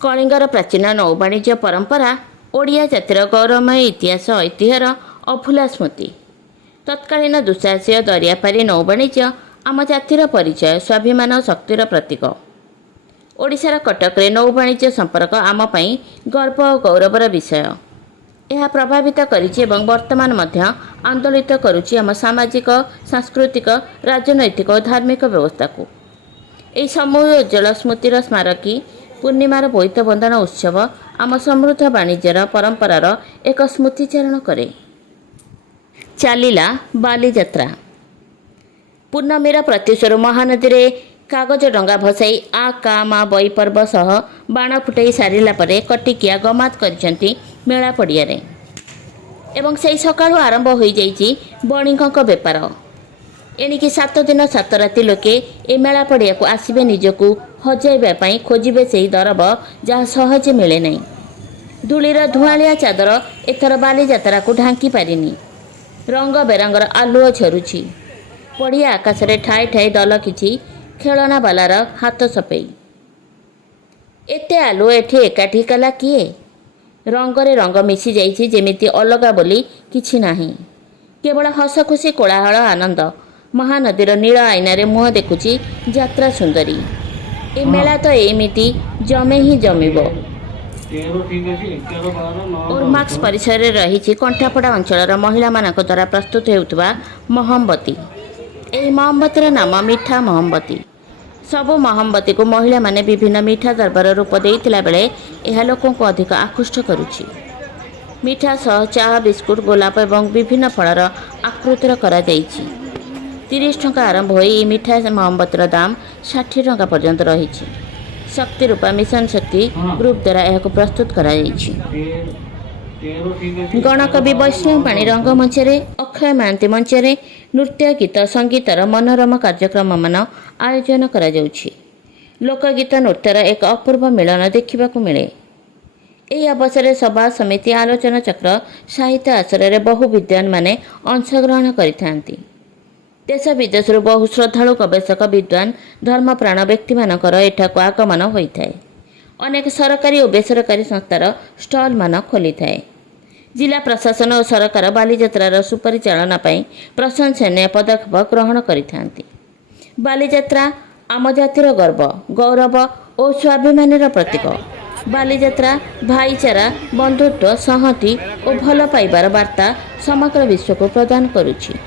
कलिंगर प्राचीन नौवाणिज्य परंपरा ओडिया जातिर गौरवमय इतिहास ऐतिह्यर अभूला स्मृति। तत्कालीन दुस्साहसीय दरियापारी नौवाणिज्य आम जातिर परिचय स्वाभिमान शक्तिर प्रतीक। ओडिशार कटकरे नौवाणिज्य संपर्क आम पई गर्व और गौरवर विषय। यह प्रभावित करिछि एवं वर्तमान मध्य आंदोलित करुछि आम सामाजिक सांस्कृतिक राजनैतिक और धार्मिक व्यवस्था को। यह समूह उज्ज्वल स्मृतिर स्मारकी पूर्णिमार बोईत बंधन उत्सव आम समृद्ध वाणिज्यर परंपरार एक स्मृतिचारण करे। चलिला बालीजात्रा। पूर्णमीर प्रत्युषर महानदी रे कागज डंगा भसाई आ का मा बई पर्व सह बाण फुटाई सारिला परे कटिकिया गमात करिसेंती मेला पड़ियारे एवं सेई सकाळु आरंभ होई जाईची बणिकक बेपार। एणिकी 7 दिन 7 राति लोके ए मेला पड़िया को आसिबे निजकू हजाइबा पई खोजिबे सेई दरब जहाँ सहजे मिले नहीं। धूलीर धुआलिया चादर एथर बालीजात्रा को ढांकी पारिनी। रंग बेरंगर आलुओ झरुछि। पड़िया आकाशरे ठाए ठाए दलकिछि खेलना बालार हाथ सपेई। एते आलुओ एठी एकाठी कला किए? रंगरे रंग मिसी जाइछि जेमिति अलगा बोली किछि नाही। केवल हस खुशी कोलाहल आनंद। महानदीर नील आईनारे मुह देखुछि यात्रा सुंदरी। ए मेला तो एमिति जमे ही जमिबो। ओरमाक्स परिसर में रही कंठापड़ा अंचल महिला मानक द्वारा प्रस्तुत होउतबा मोहम्बती। एही मोहम्बतीर नाम मीठा मोहम्बती। सबु मोहम्बती को महिला माने विभिन्न मीठा द्रव्यर रूप देइतिला बेले एहा लोकों को अधिक आकृष्ट करुछि। मीठा सह चाह बिस्कुट गोलाप एवं विभिन्न फलर आकृतिर करा जाइछि। 30 टंका आरंभ होई मीठा मोहम्बतीर दाम 60 टंका पर्यंत रहिछि। शक्ति रूपा मिशन शक्ति ग्रुप द्वारा यह प्रस्तुत करा जाइछि। गणकवि वैष्णव पाणी रंगमंच अक्षय महांती मंच नृत्य गीत संगीतर मनोरम कार्यक्रम मान आयोजन करा जाउछि। लोकगीत नृत्यर एक अपूर्व मिलन देखा मिले। यही अवसर सभा समिति आलोचना चक्र साहित्य आसर बहु विद्वान माने अंशग्रहण करिथांती। देश विदेश बहु श्रद्धालु गवेषक विद्वान धर्मप्राण व्यक्ति मानकर एठाकु आगमन होइथाए। अनेक सरकारी और बेसरकारी संस्थार स्टल मान खोली थाए। जिला प्रशासन और सरकार बालीजात्रार सुपरिचालना पई प्रशंसनीय पदक्षेप ग्रहण करिथांती। बालीजात्रा आम जातिर गर्व गौरव और स्वाभिमानीर प्रतीक। बालीजात्रा भाईचारा बंधुत्व संहति और भल पाइबार वार्ता समग्र विश्व को प्रदान करुछि।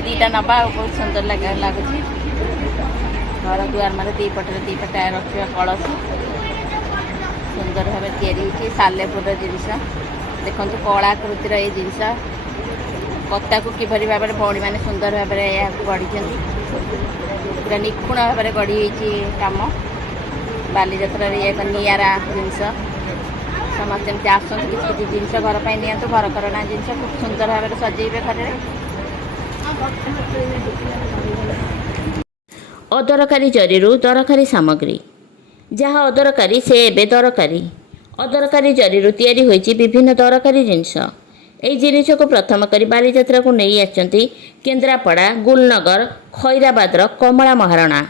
दीटा नबा बहुत सुंदर लगुच। घर दुआर मारे दीपटे टायर रखा कलश सुंदर भाव या सालेपुर जिनस देखो कलाकृतिर ये जिनस कत्ता को किभली भाव में भौणी मैंने सुंदर भाव में गढ़ी पूरा निपुण भाव में गढ़ी कम। बालीजात्रा एक निरा जिनस समस्त आसत किसी जिनस घर पर नियंतु घर करना जिनस खूब सुंदर भाव में सजेबे घर में। अदरकारी जरीरू दरकारी सामग्री जहाँ अदरकारी से एबे दरकारी। अदरकारी जरीरू तैयारी होइछि विभिन्न दरकारी जिनिस। एई जिनिस को प्रथम करी बालीजात्रा को नहीं आछंती केन्द्रापड़ा गुलनगर खैराबादर कमला महाराणा।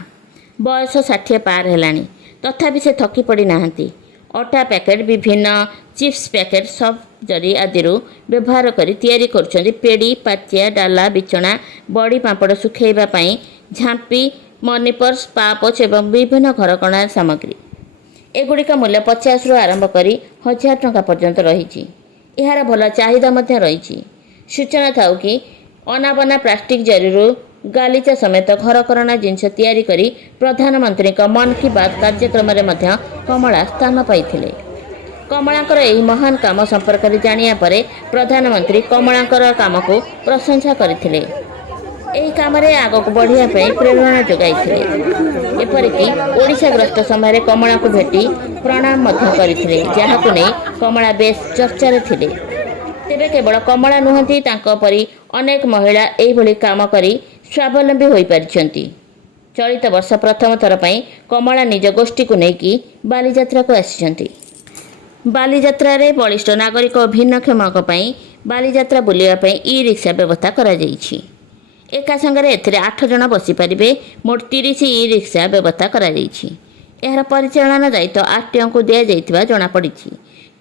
बयस 60 पार हेलानी तथापि से थकी पड़ी नाहंती। अटा पैकेट विभिन्न चिप्स पैकेट सब जरी आदि व्यवहार करी तैयारी करुछंती पेड़ी पाचिया डाला बिचना बड़ी पापड़ सुखेइबा पई झांपी मनी पर्स पापोच एवं विभिन्न घरकणा सामग्री। ଏଗୁଡ଼ିକ ମୂଲ୍ୟ 50ରୁ ଆରମ୍ଭ କରି 1000 ଟଙ୍କା ପର୍ଯ୍ୟନ୍ତ ରହିଛି। ଏହାର ଭଲ ଚାହିଦା ମଧ୍ୟ ରହିଛି। ସୂଚନା ଥାଉ କି ଅନାବନା ପ୍ଲାଷ୍ଟିକ୍ ଜରିରୁ ଗାଲିଚା ସମେତ ଘରକରଣା ଜିନିଷ ତିଆରି କରି ପ୍ରଧାନମନ୍ତ୍ରୀଙ୍କ ମନ୍ କି ବାତ୍ କାର୍ଯ୍ୟକ୍ରମରେ ମଧ୍ୟ କମଳା ସ୍ଥାନ ପାଇଥିଲେ। କମଳାଙ୍କର ଏହି ମହାନ କାମ ସମ୍ପର୍କରେ ଜାଣିବା ପରେ ପ୍ରଧାନମନ୍ତ୍ରୀ କମଳାଙ୍କର କାମକୁ ପ୍ରଶଂସା କରିଥିଲେ। ଏହି କାମରେ ଆଗକୁ ବଢ଼ିବା ପାଇଁ ପ୍ରେରଣା ଯୋଗାଇଥିଲେ। ଏପରିକି ଓଡ଼ିଶା ଗସ୍ତ ସମୟରେ କମଳାକୁ ଭେଟି ପ୍ରଣାମ ମଧ୍ୟ କରିଥିଲେ, ଯାହାକୁ ନେଇ କମଳା ବେଶ୍ ଚର୍ଚ୍ଚାରେ ଥିଲେ। ତେବେ କେବଳ କମଳା ନୁହନ୍ତି, ତାଙ୍କ ପରି ଅନେକ ମହିଳା ଏହିଭଳି କାମ କରି ସ୍ୱାବଲମ୍ବୀ ହୋଇପାରିଛନ୍ତି। ଚଳିତ ବର୍ଷ ପ୍ରଥମ ଥର ପାଇଁ କମଳା ନିଜ ଗୋଷ୍ଠୀକୁ ନେଇକି ବାଲିଯାତ୍ରାକୁ ଆସିଛନ୍ତି। ବାଲିଯାତ୍ରାରେ ବଳିଷ୍ଠ ନାଗରିକ ଓ ଭିନ୍ନକ୍ଷମଙ୍କ ପାଇଁ ବାଲିଯାତ୍ରା ବୁଲିବା ପାଇଁ ଇ-ରିକ୍ସା ବ୍ୟବସ୍ଥା କରାଯାଇଛି। ଏକା ସାଙ୍ଗରେ ଏଥିରେ 8 ଜଣ ବସିପାରିବେ। ମୋଟ 30 ଇ-ରିକ୍ସା ବ୍ୟବସ୍ଥା କରାଯାଇଛି। ଏହାର ପରିଚାଳନା ଦାୟିତ୍ୱ ଆର୍‌ଟିଓଙ୍କୁ ଦିଆଯାଇଥିବା ଜଣାପଡ଼ିଛି।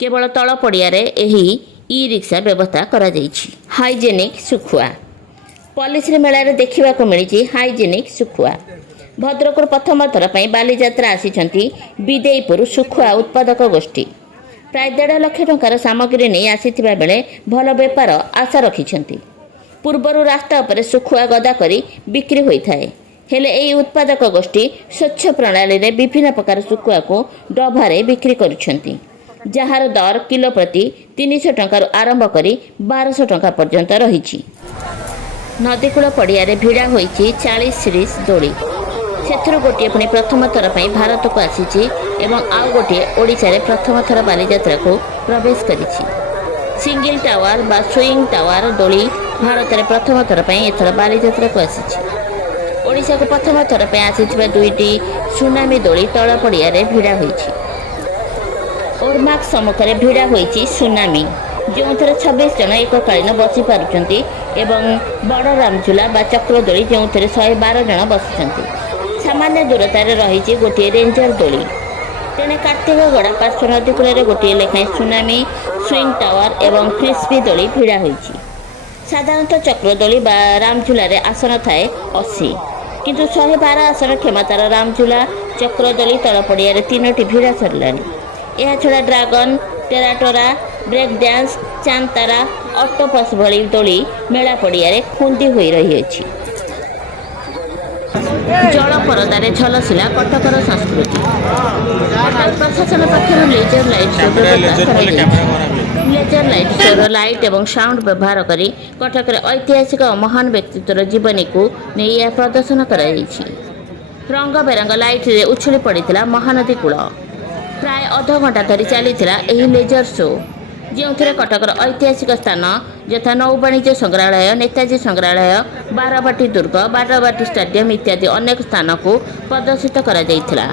କେବଳ ତଳ ପଡ଼ିଆରେ ଏହି ଇ-ରିକ୍ସା ବ୍ୟବସ୍ଥା କରାଯାଇଛି। ହାଇଜେନିକ୍ ଶୁଖୁଆ ପଲ୍ଲିଶ୍ରୀ ମେଳାରେ ଦେଖିବାକୁ ମିଳିଛି ହାଇଜେନିକ୍ ଶୁଖୁଆ। ଭଦ୍ରକରୁ ପ୍ରଥମ ଥର ପାଇଁ ବାଲିଯାତ୍ରା ଆସିଛନ୍ତି ବିଦେଇପୁର ଶୁଖୁଆ ଉତ୍ପାଦକ ଗୋଷ୍ଠୀ। ପ୍ରାୟ 1.5 ଲକ୍ଷ ଟଙ୍କାର ସାମଗ୍ରୀ ନେଇ ଆସିଥିବା ବେଳେ ଭଲ ବେପାର ଆଶା ରଖିଛନ୍ତି। ପୂର୍ବରୁ ରାସ୍ତା ଉପରେ ଶୁଖୁଆ ଗଦା କରି ବିକ୍ରି ହୋଇଥାଏ। ହେଲେ ଏହି ଉତ୍ପାଦକ ଗୋଷ୍ଠୀ ସ୍ୱଚ୍ଛ ପ୍ରଣାଳୀରେ ବିଭିନ୍ନ ପ୍ରକାର ଶୁଖୁଆକୁ ଡଭାରେ ବିକ୍ରି କରୁଛନ୍ତି, ଯାହାର ଦର କିଲୋ ପ୍ରତି 300 ଟଙ୍କାରୁ ଆରମ୍ଭ କରି 1200 ଟଙ୍କା ପର୍ଯ୍ୟନ୍ତ ରହିଛି। ନଦୀକୂଳ ପଡ଼ିଆରେ ଭିଡ଼ା ହୋଇଛି 40 ସିରିଜ୍ ଦୋଳି। ସେଥିରୁ ଗୋଟିଏ ପୁଣି ପ୍ରଥମ ଥର ପାଇଁ ଭାରତକୁ ଆସିଛି ଏବଂ ଆଉ ଗୋଟିଏ ଓଡ଼ିଶାରେ ପ୍ରଥମ ଥର ବାଲିଯାତ୍ରାକୁ ପ୍ରବେଶ କରିଛି। ସିଙ୍ଗଲ ଟାୱାର ବା ସୁଇଂ ଟାୱାର ଦୋଳି ଭାରତରେ ପ୍ରଥମ ଥର ପାଇଁ ଏଥର ବାଲିଯାତ୍ରାକୁ ଆସିଛି। ଓଡ଼ିଶାକୁ ପ୍ରଥମ ଥର ପାଇଁ ଆସିଥିବା 2ଟି ସୁନାମୀ ଦୋଳି ତଳ ପଡ଼ିଆରେ ଭିଡ଼ା ହୋଇଛି। ଓର୍ମାକ୍ସ ସମ୍ମୁଖରେ ଭିଡ଼ା ହୋଇଛି ସୁନାମୀ, ଯେଉଁଥିରେ 26 ଜଣ ଏକକାଳୀନ ବସିପାରୁଛନ୍ତି ଏବଂ ବଡ଼ ରାମଝୁଲା ବା ଚକ୍ରଦୋଳି, ଯେଉଁଥିରେ 112 ଜଣ ବସୁଛନ୍ତି। ସାମାନ୍ୟ ଦୂରତାରେ ରହିଛି ଗୋଟିଏ ରେଞ୍ଜର ଦୋଳି। ତେଣେ କାର୍ତ୍ତିକଗଡ଼ା ପାର୍ଶ୍ୱ ନଦୀ କୂଳରେ ଗୋଟିଏ ଲେଖାଏଁ ସୁନାମୀ, ସୁଇଂ ଟାୱାର ଏବଂ କ୍ରିସ୍ପି ଦୋଳି ଭିଡ଼ା ହୋଇଛି। ସାଧାରଣତଃ ଚକ୍ରଦୋଳି ବା ରାମଝୁଲାରେ ଆସନ ଥାଏ 80, କିନ୍ତୁ 112 ଆସନ କ୍ଷମତାର ରାମଝୁଲା ଚକ୍ରଦୋଳି ତଳ ପଡ଼ିଆରେ 3ଟି ଭିଡ଼ା ସରିଲାଣି। ଏହାଛଡ଼ା ଡ୍ରାଗନ୍, ଟେରାଟୋରା, ବ୍ରେକ୍ ଡ୍ୟାନ୍ସ, ଚାନ୍ତାରା, ଅକ୍ଟୋପସ୍ ଭଳି ଦୋଳି ମେଳା ପଡ଼ିଆରେ ଖୁନ୍ଦି ହୋଇ ରହିଅଛି। ଜଳ ପରଦାରେ ଝଲସିଲା କଟକର ସଂସ୍କୃତି। କଟକ ପ୍ରଶାସନ ପକ୍ଷରୁ ଲେଜର ଲାଇଟ୍ ଶୋ ବ୍ୟବସ୍ଥା କରାଯାଇଛି। ଲେଜର ଲାଇଟ୍ ଶୋର ଲାଇଟ୍ ଏବଂ ସାଉଣ୍ଡ ବ୍ୟବହାର କରି କଟକରେ ଐତିହାସିକ ଓ ମହାନ ବ୍ୟକ୍ତିତ୍ୱର ଜୀବନୀକୁ ନେଇ ଏହା ପ୍ରଦର୍ଶନ କରାଯାଇଛି। ରଙ୍ଗ ବେରଙ୍ଗ ଲାଇଟ୍ରେ ଉଛୁଳି ପଡ଼ିଥିଲା ମହାନଦୀ କୂଳ। ପ୍ରାୟ ଅଧଘଣ୍ଟା ଧରି ଚାଲିଥିଲା ଏହି ଲେଜର ଶୋ, ଯେଉଁଥିରେ କଟକର ଐତିହାସିକ ସ୍ଥାନ ଯଥା ନୌବାଣିଜ୍ୟ ସଂଗ୍ରହାଳୟ, ନେତାଜୀ ସଂଗ୍ରହାଳୟ, ବାରବାଟୀ ଦୁର୍ଗ, ବାରବାଟୀ ଷ୍ଟାଡିୟମ୍ ଇତ୍ୟାଦି ଅନେକ ସ୍ଥାନକୁ ପ୍ରଦର୍ଶିତ କରାଯାଇଥିଲା।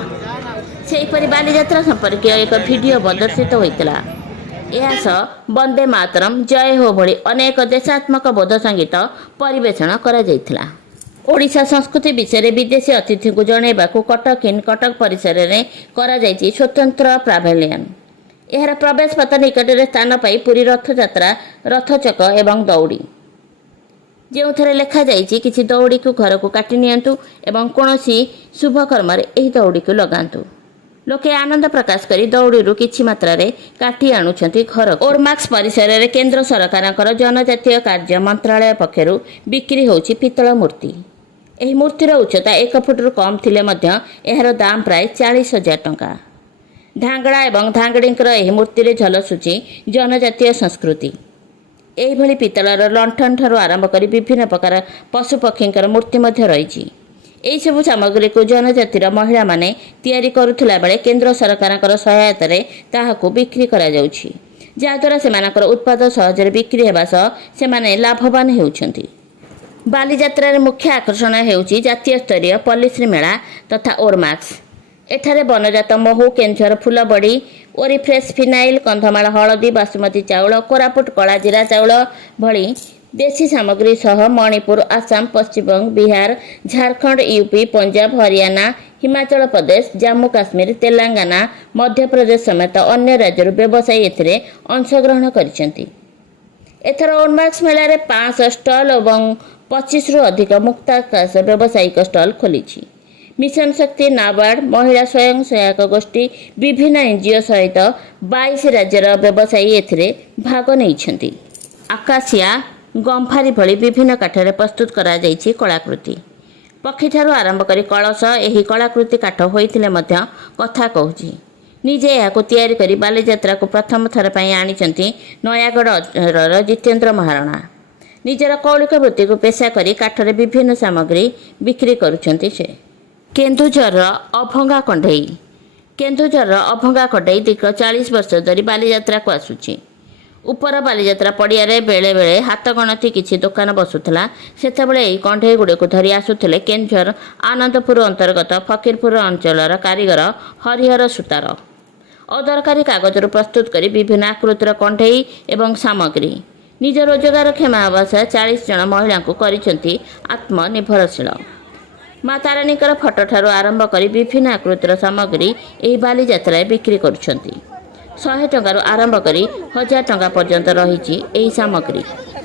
ସେହିପରି ବାଲିଯାତ୍ରା ସମ୍ପର୍କୀୟ ଏକ ଭିଡ଼ିଓ ପ୍ରଦର୍ଶିତ ହୋଇଥିଲା। ଏହା ସହ ବନ୍ଦେ ମାତରମ୍, ଜୟ ହୋ ଭଳି ଅନେକ ଦେଶାତ୍ମକ ବୋଧ ସଙ୍ଗୀତ ପରିବେଷଣ କରାଯାଇଥିଲା। ଓଡ଼ିଶା ସଂସ୍କୃତି ବିଷୟରେ ବିଦେଶୀ ଅତିଥିଙ୍କୁ ଜଣାଇବାକୁ କଟକ ଇନ୍ କଟକ ପରିସରରେ କରାଯାଇଛି ସ୍ୱତନ୍ତ୍ର ପାଭେଲିୟନ। ଏହାର ପ୍ରବେଶ ପଥ ନିକଟରେ ସ୍ଥାନ ପାଇ ପୁରୀ ରଥଯାତ୍ରା, ରଥଚକ ଏବଂ ଦଉଡ଼ି, ଯେଉଁଥିରେ ଲେଖାଯାଇଛି କିଛି ଦଉଡ଼ିକୁ ଘରକୁ କାଟି ନିଅନ୍ତୁ ଏବଂ କୌଣସି ଶୁଭ କର୍ମରେ ଏହି ଦଉଡ଼ିକୁ ଲଗାନ୍ତୁ। ଲୋକେ ଆନନ୍ଦ ପ୍ରକାଶ କରି ଦଉଡ଼ିରୁ କିଛି ମାତ୍ରାରେ କାଟି ଆଣୁଛନ୍ତି ଘରକୁ। ଓର୍ମାକ୍ସ ପରିସରରେ କେନ୍ଦ୍ର ସରକାରଙ୍କର ଜନଜାତୀୟ କାର୍ଯ୍ୟ ମନ୍ତ୍ରାଳୟ ପକ୍ଷରୁ ବିକ୍ରି ହେଉଛି ପିତ୍ତଳ ମୂର୍ତ୍ତି। ଏହି ମୂର୍ତ୍ତିର ଉଚ୍ଚତା 1 ଫୁଟରୁ କମ୍ ଥିଲେ ମଧ୍ୟ ଏହାର ଦାମ ପ୍ରାୟ 40,000 ଟଙ୍କା। ଧାଙ୍ଗଡ଼ା ଏବଂ ଧାଙ୍ଗଡ଼ିଙ୍କର ଏହି ମୂର୍ତ୍ତିରେ ଝଲସୁଛି ଜନଜାତୀୟ ସଂସ୍କୃତି। ଏହିଭଳି ପିତ୍ତଳର ଲଣ୍ଠନ ଠାରୁ ଆରମ୍ଭ କରି ବିଭିନ୍ନ ପ୍ରକାର ପଶୁପକ୍ଷୀଙ୍କର ମୂର୍ତ୍ତି ମଧ୍ୟ ରହିଛି। ଏହିସବୁ ସାମଗ୍ରୀକୁ ଜନଜାତିର ମହିଳାମାନେ ତିଆରି କରୁଥିଲା ବେଳେ କେନ୍ଦ୍ର ସରକାରଙ୍କର ସହାୟତାରେ ତାହାକୁ ବିକ୍ରି କରାଯାଉଛି, ଯାହାଦ୍ୱାରା ସେମାନଙ୍କର ଉତ୍ପାଦ ସହଜରେ ବିକ୍ରି ହେବା ସହ ସେମାନେ ଲାଭବାନ ହେଉଛନ୍ତି। ବାଲିଯାତ୍ରାରେ ମୁଖ୍ୟ ଆକର୍ଷଣ ହେଉଛି ଜାତୀୟ ସ୍ତରୀୟ ପଲ୍ଲିଶ୍ରୀ ମେଳା ତଥା ଓର୍ମାକ୍ସ। ଏଠାରେ ବନଜାତ ମହୁ, କେନ୍ଦୁଝର ଫୁଲବଡ଼ି, ଓରିଫ୍ରେଶ୍ ଫିନାଇଲ୍, କନ୍ଧମାଳ ହଳଦୀ, ବାସୁମତୀ ଚାଉଳ, କୋରାପୁଟ କଳା ଜିରା ଚାଉଳ ଭଳି ଦେଶୀ ସାମଗ୍ରୀ ସହ ମଣିପୁର, ଆସାମ, ପଶ୍ଚିମବଙ୍ଗ, ବିହାର, ଝାଡ଼ଖଣ୍ଡ, ୟୁପି, ପଞ୍ଜାବ, ହରିୟାଣା, ହିମାଚଳ ପ୍ରଦେଶ, ଜାମ୍ମୁ କାଶ୍ମୀର, ତେଲେଙ୍ଗାନା, ମଧ୍ୟପ୍ରଦେଶ ସମେତ ଅନ୍ୟ ରାଜ୍ୟରୁ ବ୍ୟବସାୟୀ ଏଥିରେ ଅଂଶଗ୍ରହଣ କରିଛନ୍ତି। ଏଥର ଓର୍ମାକ୍ସ ମେଳାରେ 500 ଷ୍ଟଲ୍ ଏବଂ 25ରୁ ଅଧିକ ମୁକ୍ତାକାଶ ବ୍ୟବସାୟିକ ଷ୍ଟଲ୍ ଖୋଲିଛି। ମିଶନ ଶକ୍ତି, ନାବାର୍ଡ଼, ମହିଳା ସ୍ୱୟଂ ସହାୟକ ଗୋଷ୍ଠୀ, ବିଭିନ୍ନ NGO ସହିତ 22 ରାଜ୍ୟର ବ୍ୟବସାୟୀ ଏଥିରେ ଭାଗ ନେଇଛନ୍ତି। ଆକାଶିଆ, ଗମ୍ଫାରି ଭଳି ବିଭିନ୍ନ କାଠରେ ପ୍ରସ୍ତୁତ କରାଯାଇଛି କଳାକୃତି। ପକ୍ଷୀଠାରୁ ଆରମ୍ଭ କରି କଳସ, ଏହି କଳାକୃତି କାଠ ହୋଇଥିଲେ ମଧ୍ୟ କଥା କହୁଛି। ନିଜେ ଏହାକୁ ତିଆରି କରି ବାଲିଯାତ୍ରାକୁ ପ୍ରଥମ ଥର ପାଇଁ ଆଣିଛନ୍ତି ନୟାଗଡ଼ର ଜିତେନ୍ଦ୍ର ମହାରଣା। ନିଜର କୌଳିକ ବୃତ୍ତିକୁ ପେଶା କରି କାଠରେ ବିଭିନ୍ନ ସାମଗ୍ରୀ ବିକ୍ରି କରୁଛନ୍ତି ସେ। କେନ୍ଦୁଝରର ଅଭଙ୍ଗା କଣ୍ଢେଇ। କେନ୍ଦୁଝରର ଅଭଙ୍ଗା କଣ୍ଢେଇ ଦୀର୍ଘ 40 ବର୍ଷ ଧରି ବାଲିଯାତ୍ରାକୁ ଆସୁଛି। ଉପର ବାଲିଯାତ୍ରା ପଡ଼ିଆରେ ବେଳେବେଳେ ହାତଗଣତି କିଛି ଦୋକାନ ବସୁଥିଲା। ସେତେବେଳେ ଏହି କଣ୍ଢେଇ ଗୁଡ଼ିକୁ ଧରି ଆସୁଥିଲେ କେନ୍ଦୁଝର ଆନନ୍ଦପୁର ଅନ୍ତର୍ଗତ ଫକୀରପୁର ଅଞ୍ଚଳର କାରିଗର ହରିହର ସୁତାର। ଅଦରକାରୀ କାଗଜରୁ ପ୍ରସ୍ତୁତ କରି ବିଭିନ୍ନ ଆକୃତିର କଣ୍ଢେଇ ଏବଂ ସାମଗ୍ରୀ ନିଜ ରୋଜଗାରକ୍ଷମ ଅବସ୍ଥା 40 ଜଣ ମହିଳାଙ୍କୁ କରିଛନ୍ତି ଆତ୍ମନିର୍ଭରଶୀଳ। ମା ତାରିଣୀଙ୍କର ଫଟୋଠାରୁ ଆରମ୍ଭ କରି ବିଭିନ୍ନ ଆକୃତିର ସାମଗ୍ରୀ ଏହି ବାଲିଯାତ୍ରାରେ ବିକ୍ରି କରୁଛନ୍ତି। 100 ଟଙ୍କାରୁ ଆରମ୍ଭ କରି 1000 ଟଙ୍କା ପର୍ଯ୍ୟନ୍ତ ରହିଛି ଏହି ସାମଗ୍ରୀ।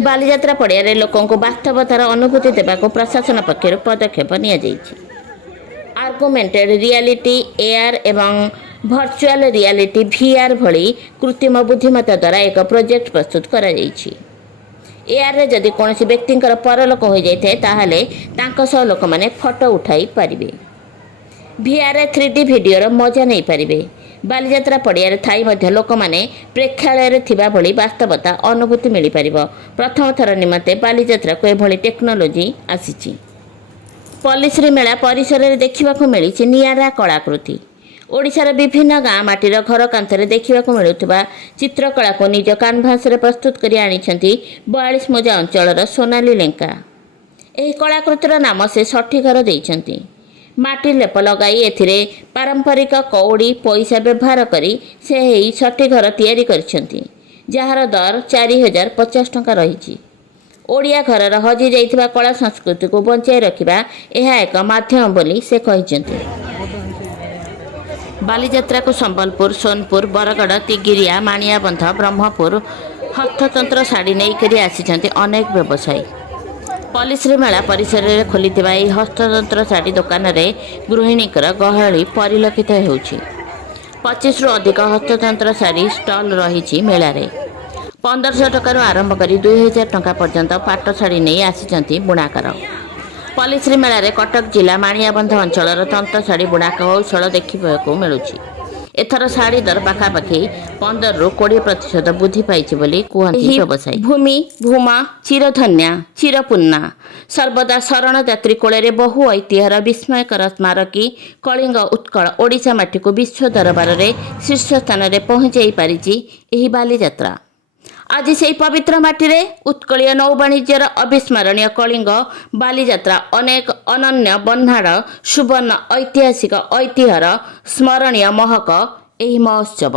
ବାଲିଯାତ୍ରା ପଡ଼ିଆରେ ଲୋକଙ୍କୁ ବାସ୍ତବତାର ଅନୁଭୂତି ଦେବାକୁ ପ୍ରଶାସନ ପକ୍ଷରୁ ପଦକ୍ଷେପ ନିଆଯାଇଛି। ଆର୍ଗୁମେଣ୍ଟେଡ୍ ରିଆଲିଟି, AR ଏବଂ ଭର୍ଚୁଆଲ ରିଆଲିଟି VR ଭଳି କୃତ୍ରିମ ବୁଦ୍ଧିମତ୍ତା ଦ୍ୱାରା ଏକ ପ୍ରୋଜେକ୍ଟ ପ୍ରସ୍ତୁତ କରାଯାଇଛି। ARରେ ଯଦି କୌଣସି ବ୍ୟକ୍ତିଙ୍କର ପରଲୋକ ହୋଇଯାଇଥାଏ ତାହେଲେ ତାଙ୍କ ସହ ଲୋକମାନେ ଫଟୋ ଉଠାଇ ପାରିବେ। VRରେ 3D ଭିଡ଼ିଓର ମଜା ନେଇପାରିବେ। ବାଲିଯାତ୍ରା ପଡ଼ିଆରେ ଥାଇ ମଧ୍ୟ ଲୋକମାନେ ପ୍ରେକ୍ଷାଳୟରେ ଥିବା ଭଳି ବାସ୍ତବତା ଅନୁଭୂତି ମିଳିପାରିବ। ପ୍ରଥମ ଥର ନିମନ୍ତେ ବାଲିଯାତ୍ରାକୁ ଏଭଳି ଟେକ୍ନୋଲୋଜି ଆସିଛି। ପଲ୍ଲିଶ୍ରୀ ମେଳା ପରିସରରେ ଦେଖିବାକୁ ମିଳିଛି ନିଆରା କଳାକୃତି। ଓଡ଼ିଶାର ବିଭିନ୍ନ ଗାଁ ମାଟିର ଘର କାନ୍ଥରେ ଦେଖିବାକୁ ମିଳୁଥିବା ଚିତ୍ରକଳାକୁ ନିଜ କାନଭାସରେ ପ୍ରସ୍ତୁତ କରି ଆଣିଛନ୍ତି 42 ମୋଜା ଅଞ୍ଚଳର ସୋନାଲି ଲେଙ୍କା। ଏହି କଳାକୃତିର ନାମ ସେ ଷଠି ଘର ଦେଇଛନ୍ତି। ମାଟି ଲେପ ଲଗାଇ ଏଥିରେ ପାରମ୍ପରିକ କଉଡ଼ି ପଇସା ବ୍ୟବହାର କରି ସେ ଏହି ଷଠି ଘର ତିଆରି କରିଛନ୍ତି, ଯାହାର ଦର 4050 ଟଙ୍କା ରହିଛି। ଓଡ଼ିଆ ଘରର ହଜି ଯାଇଥିବା କଳା ସଂସ୍କୃତିକୁ ବଞ୍ଚାଇ ରଖିବା ଏହା ଏକ ମାଧ୍ୟମ ବୋଲି ସେ କହିଛନ୍ତି। ବାଲିଯାତ୍ରାକୁ ସମ୍ବଲପୁର, ସୋନପୁର, ବରଗଡ଼, ତିଗିରିଆ, ମାଣିଆବନ୍ଧ, ବ୍ରହ୍ମପୁର ହସ୍ତତନ୍ତ୍ର ଶାଢ଼ୀ ନେଇକରି ଆସିଛନ୍ତି ଅନେକ ବ୍ୟବସାୟୀ। ପଲ୍ଲିଶ୍ରୀ ମେଳା ପରିସରରେ ଖୋଲିଥିବା ଏହି ହସ୍ତତନ୍ତ୍ର ଶାଢ଼ୀ ଦୋକାନରେ ଗୃହିଣୀଙ୍କର ଗହଳି ପରିଲକ୍ଷିତ ହେଉଛି। 25ରୁ ଅଧିକ ହସ୍ତତନ୍ତ୍ର ଶାଢ଼ୀ ଷ୍ଟଲ୍ ରହିଛି ମେଳାରେ। 1500 ଟଙ୍କାରୁ ଆରମ୍ଭ କରି 2000 ଟଙ୍କା ପର୍ଯ୍ୟନ୍ତ ପାଟ ଶାଢ଼ୀ ନେଇ ଆସିଛନ୍ତି ବୁଣାକାର। ପଲ୍ଲିଶ୍ରୀ ମେଳାରେ କଟକ ଜିଲ୍ଲା ମାଣିଆବନ୍ଧ ଅଞ୍ଚଳର ତନ୍ତ ଶାଢ଼ୀ ବୁଣା କୌଶଳ ଦେଖିବାକୁ ମିଳୁଛି। ଏଥର ଶାଢ଼ୀ ଦର ପାଖାପାଖି 15ରୁ 20% ବୃଦ୍ଧି ପାଇଛି ବୋଲି କୁହନ୍ତି ବ୍ୟବସାୟୀ। ଭୂମି, ଭୂମା, ଚିରଧନ୍ୟା, ଚିରପୁର୍ଣ୍ଣା, ସର୍ବଦା ଶରଣଯାତ୍ରୀ କୋଳରେ ବହୁ ଐତିହ୍ୟର ବିସ୍ମୟକର ସ୍ମାରକୀ କଳିଙ୍ଗ ଉତ୍କଳ ଓଡ଼ିଶା ମାଟିକୁ ବିଶ୍ୱ ଦରବାରରେ ଶୀର୍ଷ ସ୍ଥାନରେ ପହଞ୍ଚାଇ ପାରିଛି ଏହି ବାଲିଯାତ୍ରା। ଆଜି ସେହି ପବିତ୍ର ମାଟିରେ ଉତ୍କଳୀୟ ନୌବାଣିଜ୍ୟର ଅବିସ୍ମରଣୀୟ କଳିଙ୍ଗ ବାଲିଯାତ୍ରା ଅନେକ ଅନନ୍ୟ ବର୍ଣ୍ଣାଢ୍ୟ ସୁବର୍ଣ୍ଣ ଐତିହାସିକ ଐତିହ୍ୟର ସ୍ମରଣୀୟ ମହକ ଏହି ମହୋତ୍ସବ।